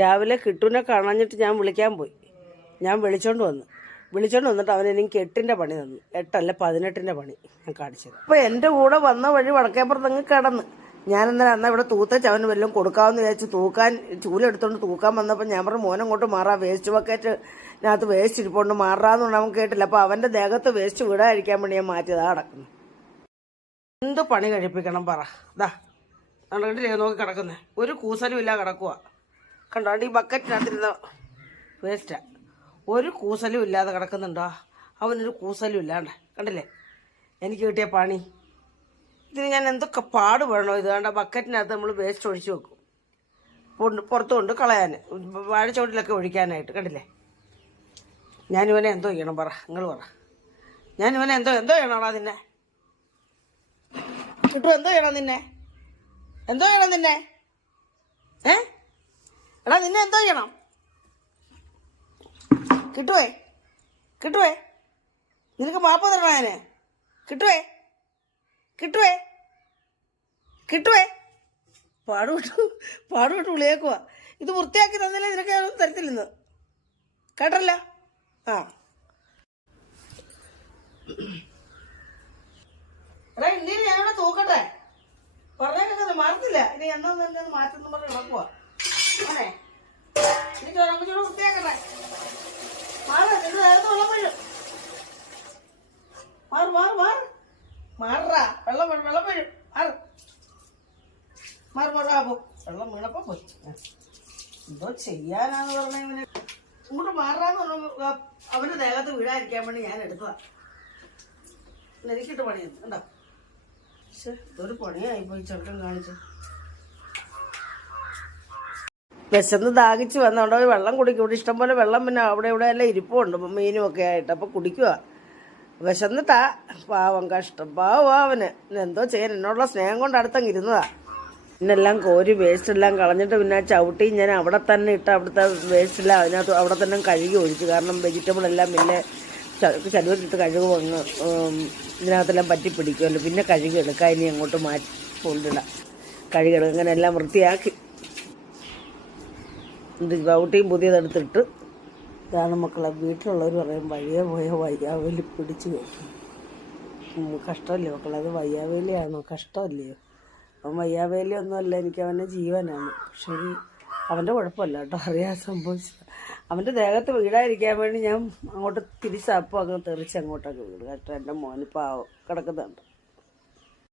രാവിലെ കിട്ടുവിനെ കാണാഞ്ഞിട്ട് ഞാൻ വിളിക്കാൻ പോയി. ഞാൻ വിളിച്ചോണ്ട് വന്നിട്ട് അവൻ എനിക്ക് 8ന്റെ പണി തന്നു. 8 അല്ല 18ന്റെ പണി ഞാൻ കാണിച്ചത്. അപ്പോൾ എൻ്റെ കൂടെ വന്ന വഴി വടക്കേപ്പുറത്തങ്ങ് കിടന്ന് ഞാനെന്നാൽ അന്ന് ഇവിടെ തൂത്തച്ച് അവന് വല്ലതും കൊടുക്കാമെന്ന് വിചാരിച്ച് തൂക്കാൻ ചൂലെടുത്തോണ്ട് തൂക്കാൻ വന്നപ്പോൾ ഞാൻ പറഞ്ഞു മോനെ കൊണ്ട് മാറാ, വേസ്റ്റ് ബക്കറ്റിനകത്ത് വേസ്റ്റ് ഇരിപ്പുണ്ട് മാറാന്നുകൊണ്ട് അവൻ കേട്ടില്ല. അപ്പോൾ അവൻ്റെ ദേഹത്ത് വേസ്റ്റ് വിടാതിരിക്കാൻ വേണ്ടി ഞാൻ മാറ്റിയതാ കിടക്കുന്നു. എന്ത് പണി കഴിപ്പിക്കണം പറ. ഇതാ കണ്ടില്ലേ നോക്കി കിടക്കുന്നേ, ഒരു കൂസലും ഇല്ല കിടക്കുക. കണ്ടോ ഈ ബക്കറ്റിനകത്തിരുന്ന വേസ്റ്റാ, ഒരു കൂസലും ഇല്ലാതെ കിടക്കുന്നുണ്ടോ? അവനൊരു കൂസലും ഇല്ലാണ്ട് കണ്ടില്ലേ എനിക്ക് കിട്ടിയ പണി. ഇതിന് ഞാൻ എന്തൊക്കെ പാടുപെടണോ? ഇത് കണ്ട ബക്കറ്റിനകത്ത് നമ്മൾ വേസ്റ്റ് ഒഴിച്ചു വെക്കും, പുറത്ത് കൊണ്ട് കളയാൻ, വാഴച്ചോട്ടിലൊക്കെ ഒഴിക്കാനായിട്ട്. കണ്ടില്ലേ ഞാനിവനെ എന്തോ ചെയ്യണം പറ, നിങ്ങൾ പറ. ഞാനിവനെ എന്തോ ചെയ്യണോടാ നിന്നെ? കിട്ടു എന്തോ ചെയ്യണം നിന്നെ? എടാ നിന്നെ എന്തോ ചെയ്യണം? കിട്ടുവേ നിനക്ക് മാപ്പ് തരണോ? ഞാന് കിട്ടുവേ പാടുവിട്ട് വിളിയേക്കുവാ. ഇത് വൃത്തിയാക്കി തന്നില്ലേ നിനക്ക് ഞാനൊന്നും തരത്തില്ലെന്ന് കേട്ടല്ലോ. എടാ ഇനി ഞാനിവിടെ തൂക്കട്ടെ, പറഞ്ഞേക്കുന്നത് മാറത്തില്ല. ഇനി എന്നാ മാറ്റെന്ന് പറഞ്ഞ് കിടക്കുവാ. അതെ എനിക്ക് അമ്മച്ചോട് വൃത്തിയാക്കട്ടെ. മാറാ നിന്റെ നേരത്തെ വെള്ളം വീഴും. മാറാ വെള്ളം വീഴും. മാറാപ്പോ വെള്ളം വീണപ്പോ പോയി. എന്തോ ചെയ്യാനാന്ന് പറഞ്ഞ ഇവന് ഇങ്ങോട്ട് മാറാന്ന് പറഞ്ഞ അവന്റെ ദേഹത്ത് വീഴാതിരിക്കാൻ വേണ്ടി ഞാൻ എടുത്തതാ. എനിക്കിട്ട് പണിയെന്ന് കണ്ടോ. പക്ഷെ ഇതൊരു പണിയായിപ്പോയി ചെറുക്കൻ കാണിച്ചു. വിശന്ന് ദാഹിച്ച് വന്നോണ്ടോ വെള്ളം കുടിക്കും. ഇവിടെ ഇഷ്ടംപോലെ വെള്ളം പിന്നെ അവിടെ ഇവിടെ എല്ലാം ഇരിപ്പുണ്ട് മീനും ഒക്കെ ആയിട്ട്. അപ്പം കുടിക്കുക. വിശന്നിട്ടാ പാവം, കഷ്ടം പാവം അവന്. എന്തോ ചെയ്യാൻ, എന്നോടുള്ള സ്നേഹം കൊണ്ട് അടുത്തങ്ങ് ഇരുന്നതാ. പിന്നെല്ലാം കോരി വേസ്റ്റ് എല്ലാം കളഞ്ഞിട്ട് പിന്നെ ചവിട്ടി ഞാൻ അവിടെ തന്നെ ഇട്ട് അവിടുത്തെ വേസ്റ്റെല്ലാം അതിനകത്ത് അവിടെ തന്നെ കഴുകി ഒഴിച്ചു. കാരണം വെജിറ്റബിൾ എല്ലാം പിന്നെ ചടുവത്തിട്ട് കഴുകും അങ്ങ് ഇതിനകത്തെല്ലാം പറ്റി പിടിക്കുമല്ലോ. പിന്നെ കഴുകി എടുക്കാം, ഇനി അങ്ങോട്ട് മാറ്റി കൊണ്ടിടാം, കഴുകിയെടുക്കുക. അങ്ങനെ എല്ലാം വൃത്തിയാക്കി ചവിട്ടിയും പുതിയതെടുത്തിട്ട്. ഇതാണ് മക്കളെ വീട്ടിലുള്ളവർ പറയും വഴിയെ പോയ വയ്യാവേലി പിടിച്ച് വെക്കും. കഷ്ടമല്ലേ മക്കളെ, അത് വയ്യാവേലിയാണോ? കഷ്ടമല്ലയോ? അവൻ വയ്യാവേലി ഒന്നുമല്ല, എനിക്ക് അവൻ്റെ ജീവനാണ്. പക്ഷേ അവൻ്റെ കുഴപ്പമില്ല കേട്ടോ, അറിയാൻ സംഭവിച്ചത്. അവൻ്റെ ദേഹത്ത് വീഴാതിരിക്കാൻ വേണ്ടി ഞാൻ അങ്ങോട്ട് തിരിച്ചപ്പോൾ അങ്ങ് തെറിച്ച് അങ്ങോട്ടൊക്കെ വീട് കേട്ടോ. എൻ്റെ മോന് പാവം കിടക്കുന്നുണ്ട്.